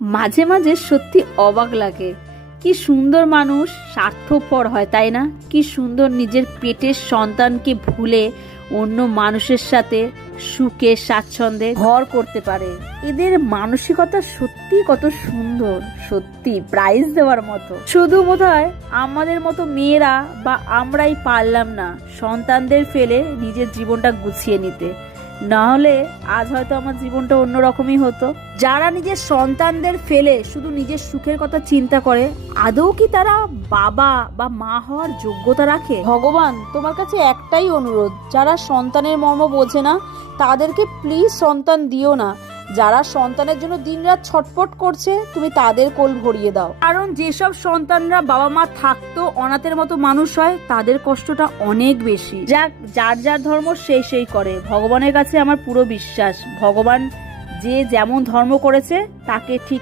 মাঝে মাঝে সত্যি অবাক লাগে, কি সুন্দর মানুষ স্বার্থপর হয়, তাই না? কি সুন্দর নিজের পেটের সন্তানকে ভুলে অন্য মানুষের সাথে সুখে স্বাচ্ছন্দ্যে ঘর করতে পারে। এদের মানসিকতা সত্যি কত সুন্দর, সত্যি প্রাইজ দেওয়ার মতো। শুধু বোধহয় আমাদের মতো মেয়েরা বা আমরাই পারলাম না সন্তানদের ফেলে নিজের জীবনটা গুছিয়ে নিতে, না হলে আজ হয়তো আমার জীবনটা অন্যরকমই হতো। যারা নিজের সন্তানদের ফেলে শুধু নিজের সুখের কথা চিন্তা করে, আদৌ কি তারা বাবা বা মা হওয়ার যোগ্যতা রাখে? ভগবান, তোমার কাছে একটাই অনুরোধ, যারা সন্তানের মর্ম বোঝে না তাদেরকে প্লিজ সন্তান দিও না। যারা সন্তানের জন্য দিনরাত ছটফট করছে, তুমি তাদের কোল ভরিয়ে দাও। কারণ যেসব সন্তানরা বাবা মা থাকতো অনাথের মতো মানুষ হয়, তাদের কষ্টটা অনেক বেশি। যাক, যার যার ধর্ম সেই করে। ভগবানের কাছে আমার পুরো বিশ্বাস, ভগবান যে যেমন ধর্ম করেছে তাকে ঠিক